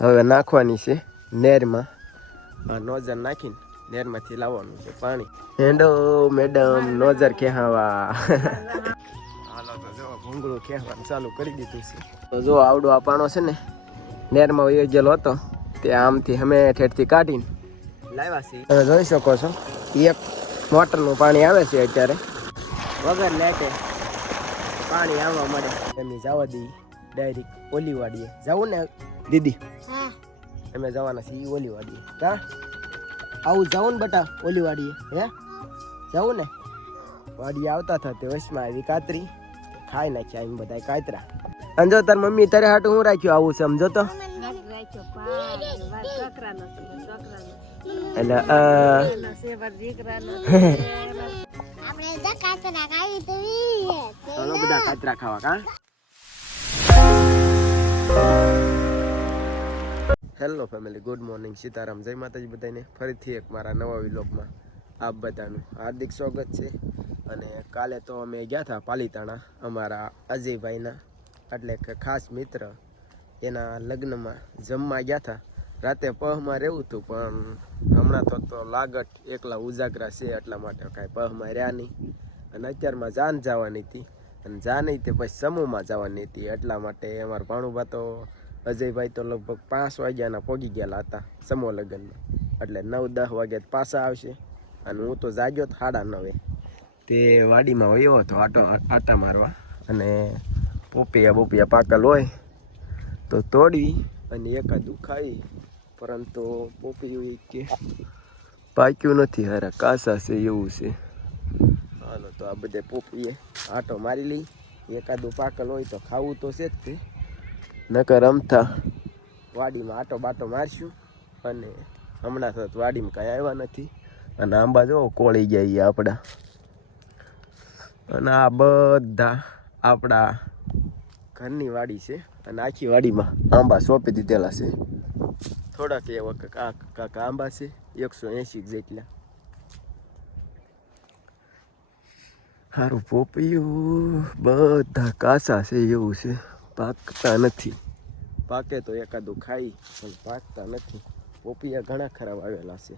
હવે નાખવાની છે નેરમાં. નોઝર નાખીને નેરમાંથી લાવવાનું છે પાણી. હેન્ડો મેડમ નોઝર ખેહાવા. હાલો તો જો ભૂંગળું ખેવાનું ચાલુ કરી દીધું છે. તો જો આવડો આ પાણો છે ને નેરમાં વયો ગયેલો હતો તે આમથી અમે ઠેઠથી કાઢીને લાવ્યા છીએ. તમે જોઈ શકો છો એક મોટરનું પાણી આવે છે અત્યારે વગર લેટે પાણી આવવા મળે. એમની જવા દઈએ ડાયરેક્ટ ઓલી વાડીએ જવું ને દીદી? અમે જવાના છીએ ઓલી વાડીએ. કા આવું જવું ને બટા ઓલી વાડીએ? હે જવું ને? વાડીએ આવતા હતા તે વચમાં આવી કાતરી ખાઈ નાખ્યા એમ બધા કાતરા. અને જો તાર મમ્મી તારે હાટું હું રાખ્યું આવું છે સમજો તો. ચાલો બધા કાતરા ખાવા. કા hello family, good morning, Sitaram, જય માતાજી બધાને. ફરીથી એક મારા નવા વ્લોગમાં આપ બધાનું હાર્દિક સ્વાગત છે. અને કાલે તો અમે ગયા હતા પાલીતાણા અમારા અજયભાઈના એટલે કે ખાસ મિત્ર એના લગ્નમાં જમવા ગયા હતા. રાતે પહમાં રહેવું હતું પણ હમણાં તો લાગટ એકલા ઉજાગરા છે એટલા માટે કાંઈ પહમાં રહ્યા નહીં. અને અત્યારમાં જાન જવાની હતી અને જાન તે પછી સમૂહમાં જવાની હતી એટલા માટે અમારા ભાણુભા તો અજયભાઈ તો લગભગ 5 વાગ્યાના પહોંચી ગયેલા હતા સમૂહ લગ્નમાં. એટલે 9-10 વાગ્યા પાછા આવશે. અને હું તો જાગ્યો 9:30 તે વાડીમાં વયો હતો આટા મારવા. અને પોપિયા પાકલ હોય તો તોડવી અને એકાદું ખાઈ. પરંતુ પોપિયું કે પાક્યું નથી, હારા કાસા છે એવું છે. હાલો તો આ બધે પોપીએ આટો મારી લઈ. એકાદું પાકલ હોય તો ખાવું તો છે જ તે. નકર રમતા વાડીમાં આટો બાટો મારશું. અને હમણાં તો વાડીમાં કાંઈ આવ્યા નથી. અને આંબા જો કોળી ગયા આપણા. અને આ બધા આપણા ઘરની વાડી છે. અને આખી વાડીમાં આંબા સોંપી દીધેલા છે. થોડાક એવા કાકા આંબા છે 180 જેટલા. સારું પોપિયું બધા કાસા છે એવું છે, પાકતા નથી. પાકે તો એકાદું ખાઈ પણ પાકતા નથી. પોપિયા ઘણા ખરાબ આવેલા છે.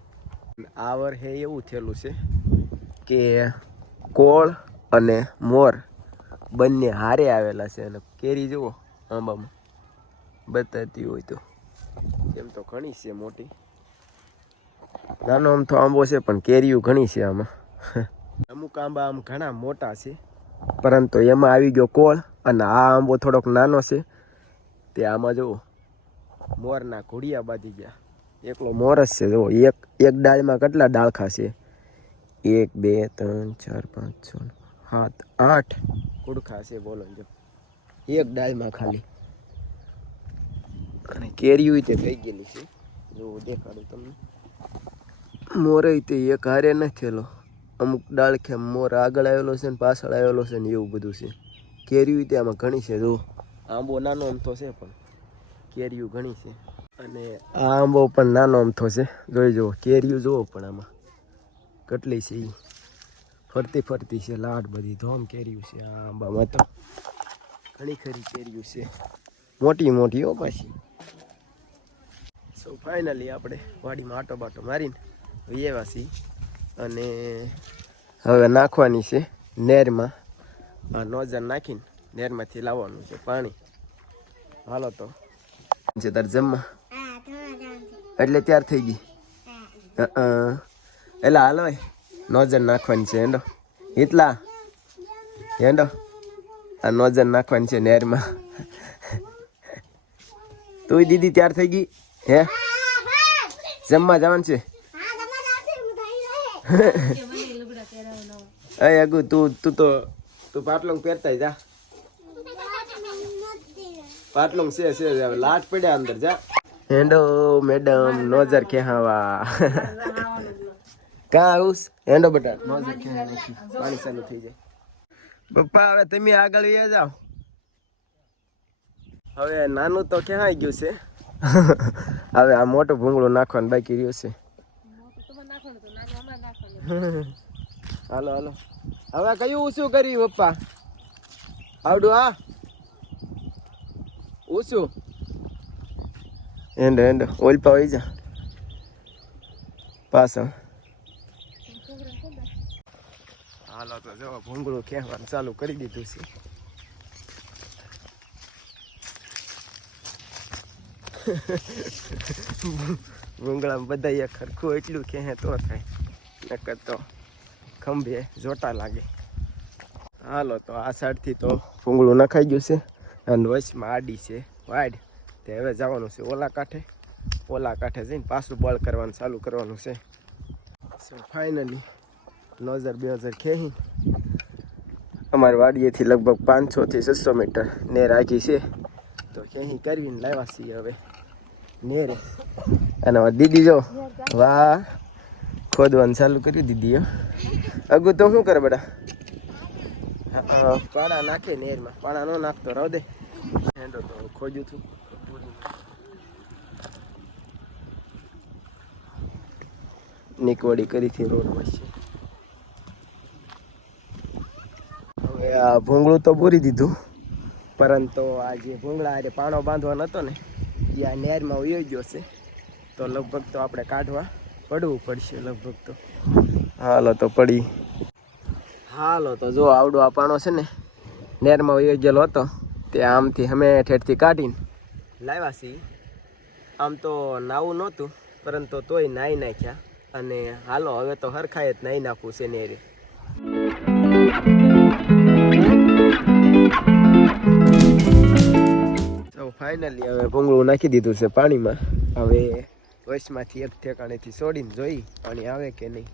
આ વર્ષે એવું થયેલું છે કે કોળ અને મોર બંને હારે આવેલા છે. અને કેરી જુઓ આંબામાં બતાતી હોય તો એમ તો ઘણી છે મોટી. નાનો આમ તો આંબો છે પણ કેરીઓ ઘણી છે આમાં. અમુક આંબા આમ ઘણા મોટા છે પરંતુ એમાં આવી ગયો કોળ. અને આ આંબો થોડોક નાનો છે તે આમાં જુઓ મોરના ઘોડિયા બાંધી ગયા. એકલો મોર જ છે જુઓ. એક ડાળમાં કેટલા ડાળખા છે? 1 2 3 4 5 6 7 8 કુડખા છે બોલો જો એક ડાળમાં ખાલી. અને કેરીઓ તે થઈ ગયેલી છે જો દેખાડું તમને. મોરે તે એક હારે નથી થયેલો. અમુક ડાળખે મોર આગળ આવેલો છે ને પાછળ આવેલો છે ને એવું બધું છે. કેરીઓ તે આમાં ઘણી છે જો. આંબો નાનો અમથો છે પણ કેરીઓ ઘણી છે. અને આ આંબો પણ નાનો અમથો છે જોઈ જુઓ. કેરીઓ જુઓ પણ આમાં કેટલી છે. ફરતી છે લાડ બધી ધોમ કેરીઓ છે આ આંબામાં. તો ઘણી ખરી કેરીઓ છે, મોટી હો પાછી. સો ફાઇનલી આપણે વાડીમાં આટો બાટો મારીને એવા છીએ. અને હવે નાખવાની છે નેરમાં. નોઝર નાખીને નેરમાંથી લાવવાનું છે પાણી. હાલો તો છે તાર જમવા એટલે ત્યાર થઈ ગઈ. એટલે હાલો નોઝર નાખવાની છે. હેંડો આ નોઝર નાખવાની છે નેરમાં. તું દીદી ત્યાર થઈ ગઈ હે? જમવા જવાનું છે? અગુ તું પાટલું પહેરતા જા. પાટલું છે લાટ પડ્યા અંદર જા. હેન્ડો મેડમ નોઝર ખેહાવા. કા આવું હેન્ડો બટા નોઝર ખેહા નાખી પાણી ચાલુ થઈ જાય. પપ્પા હવે તમે આગળ વયા જાઓ. હવે નાનું તો ક્યાં ગયું છે. હવે આ મોટું ભૂંગળું નાખવાનું બાકી રહ્યું છે. હાલો હવે કયું ઊંચું કર્યું પપ્પા? આવડું આ ઊંચું એન્ડ ઓઇલ પાવી જા પાછળ. હાલો તો જો ભૂંગળું ખેવાનું ચાલુ કરી દીધું છે. ભૂંગળામાં બધા એક ખરખું એટલું કે તો થાય, નકર તો ખંભે જોટા લાગે. હાલો તો આ સાઈડથી તો ભૂંગળું નખાઈ ગયું છે અને વચમાં આડી છે વાડ. તે હવે જવાનું છે ઓલા કાંઠે જઈને પાછું બળ કરવાનું ચાલુ કરવાનું છે. સો ફાઇનલી 2000 ખેહી અમારી વાડીએથી લગભગ 500 થી 600 મીટર નેર આગી છે. તો ખેહી કરવીને લાવ્યા છીએ હવે નેરે. અને દીદી જો વાહ ખોદવાનું ચાલુ કર્યું દીદીએ. અગુ તો શું કરે બેટા? પાણા નાખે નેરમાં, પાણા ન નાખતો રહો દે. હેંડો તો ખોજ્યું હતું નીકવડી કરીથી રોડ વચ્ચે. હવે આ ભૂંગળું તો પૂરી દીધું, પરંતુ આ જે ભૂંગળા આજે પાણો બાંધવાનો હતો ને એ આ નેરમાં વયો ગયો છે. તો લગભગ તો આપણે કાઢવા પડવું પડશે લગભગ તો. હાલો તો પડી. હાલો તો જો આવડો આ પાણો છે ને નેરમાં વયો ગયેલો હતો, તે આમથી અમે ઠેઠથી કાઢીને લાવ્યા છીએ. આમ તો નાવું નહોતું, પરંતુ તોય નાહી નાખ્યા. અને હાલો હવે તો હરખાય જ નાહી નાખવું છે નેરે. તો ફાઇનલી હવે ભૂંગળું નાખી દીધું છે પાણીમાં. હવે વચમાંથી એક ઠેકાણેથી છોડીને જોઈ પાણી આવે કે નહીં.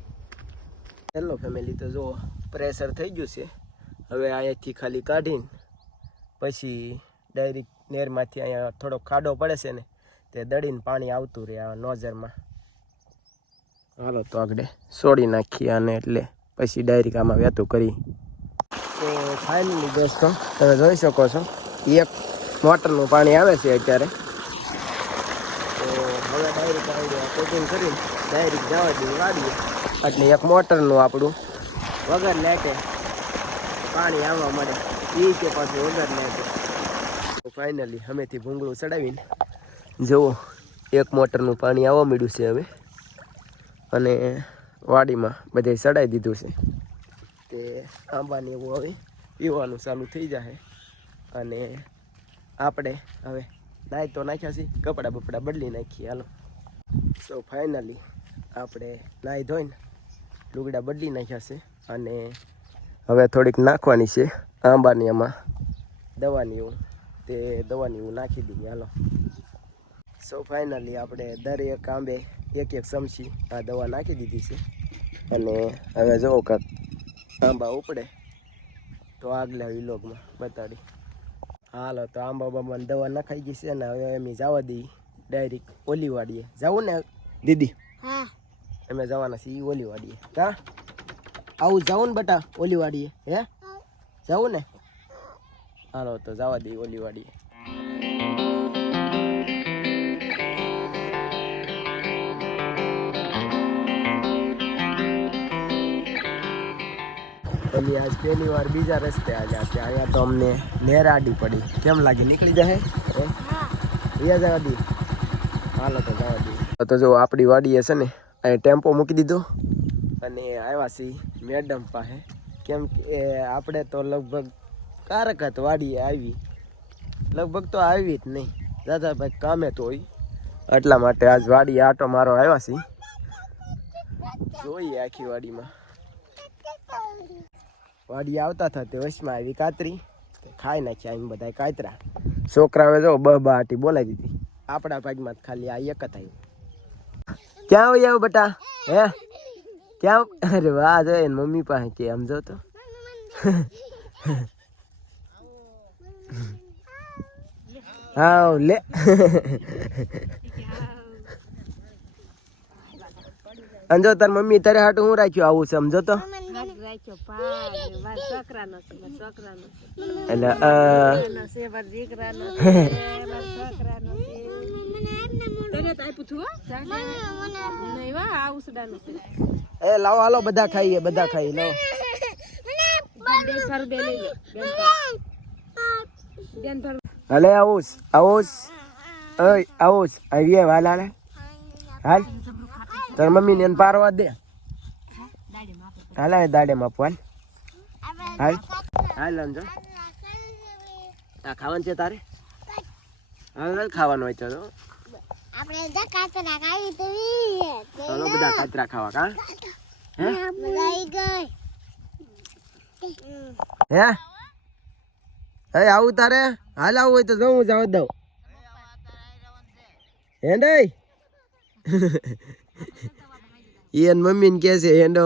હેલો ફેમિલી, તો જો પ્રેશર થઈ ગયું છે. હવે અહીંયાથી ખાલી કાઢીને પછી ડાયરેક્ટ નેરમાંથી અહીંયા થોડોક ખાડો પડે છે ને તે દળીને પાણી આવતું રહે આ નોઝરમાં. હાલો તો આગળ છોડી નાખીએ આને, એટલે પછી ડાયરેક્ટ આમાં વહેતું કરી. તો ફાઇનલી દોસ્તો તમે જોઈ શકો છો એક મોટરનું પાણી આવે છે અત્યારે. તો હવે ડાયરેક્ટ આવી કોટિંગ કરીને ડાયરેક્ટ જવા દઈએ વાડીએ. એટલે એક મોટરનું આપણું વગર લેટે પાણી આવવા મળે એ કે પાછું વગર લેટે. તો ફાઇનલી અમેથી ભૂંગળું ચડાવીને જુઓ એક મોટરનું પાણી આવવા મળ્યું છે હવે. અને વાડીમાં બધે ચડાવી દીધું છે. તે આંબાને એવું હવે પીવાનું ચાલુ થઈ જાય. અને આપણે હવે નાહી તો નાખ્યા છીએ, કપડાં બપડા બદલી નાખીએ. હાલો સો ફાઇનલી આપણે નાહી ધોઈને લુગડા બદલી નાખ્યા છે. અને હવે થોડીક નાખવાની છે આંબાની એમાં દવાની એવું, તે દવાની એવું નાખી દઈએ. હાલો સો ફાઇનલી આપણે દરેક આંબે એક ચમચી આ દવા નાખી દીધી છે. અને હવે જુઓ કાંક આંબા ઉપડે તો આગલા વિલોગમાં બતાડી. હાલો તો આંબા બાંબાની દવા નખાઈ ગઈ છે ને હવે અમે જવા દઈએ ડાયરેક્ટ ઓલી વાડીએ. જવું ને દીદી? હા અમે જવાના છીએ ઓલી વાડીએ. કા આવું જવું ને બેટા ઓલી વાડીએ? હે જવું ને? હાલો તો જવા દઈએ ઓલી વાડીએ. ઓલી આજ પહેલી વાર બીજા રસ્તે આવ્યા છે. અહીંયા તો અમને નેર આડી પડી. કેમ લાગી? નીકળી જાય જવા દઈએ. હાલો તો જવા દઈએ. તો જો આપણી વાડીએ છે ને અહીં ટેમ્પો મૂકી દીધો અને આવ્યા છીએ મેડમ પાસે. કેમ કે આપણે તો લગભગ કારકત વાડીએ આવી, લગભગ તો આવી જ નહીં, દાદાભાઈ કામે તો હોય. એટલા માટે આજ વાડીએ આટો મારો આવ્યા છીએ. જોઈએ આખી વાડીમાં. વાડી આવતા હતા તે વચમાં આવી કાતરી, ખાઈ નાખ્યા એમ બધા કાતરા. છોકરાઓએ જો બહાટી બોલાવી દીધી. આપણા ભાગમાં ખાલી આ એક જ આવ્યું. ક્યાં હોય આવું બેટા? હે ક્યાં? અરે વાહ જોઈએ મમ્મી પાસે કે આમ જો તો. હા લે. અંજો તાર મમ્મી તારે હાટું હું રાખ્યું આવું સમજો તો. એ લાવો હાલો બધા ખાઈએ, બધા ખાઈ લો. હાલે આવુંસ આવુંસ ઓય આવો આવી હાલ હાલ હાલ તાર મમ્મીને એને પારવા દે હાલ આવે દાડે માપો હાલ હાલ હાલ અંજો આ ખાવાનું છે તારે હાલ ખાવાનું હોય તો આપણે કાતરા ખાવી તો ચાલો બધા કાતરા ખાવા કા હે લઈ ગઈ હે એ આવું તારે હાલ આવું હોય તો જવું જવા દઉં હેંડો ઈયન મમ્મી ને કે છે હેંડો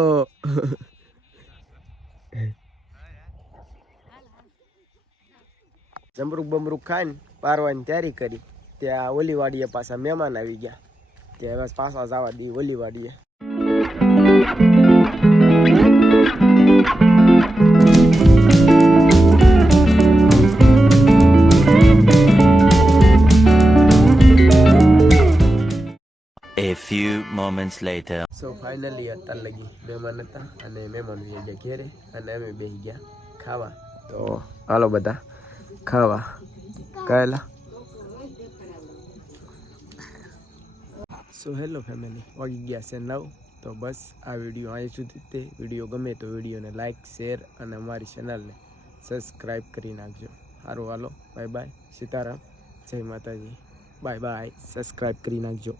જમરૂક બમરૂક ખાઈને પારવાની તૈયારી કરી ત્યાં ઓલી વાડીએ પાછા મહેમાન આવી ગયા ત્યાં બસ પાછા જવા દી ઓલી વાડીએ A few moments later. So finally અત્યાર લગી મહેમાન હતા અને મહેમાન ગયા ઘેરે અને અમે બેસી ગયા ખાવા તો હાલો બધા ખાવા કહેલા સો હેલો ફેમિલી વાગી ગયા છે 9 તો બસ આ વિડીયો અહીં સુધી તે વિડીયો ગમે તો વિડીયોને લાઇક શેર અને અમારી ચેનલને સબસ્ક્રાઈબ કરી નાખજો સારું હાલો બાય બાય સીતારામ જય માતાજી બાય બાય સબસ્ક્રાઈબ કરી નાખજો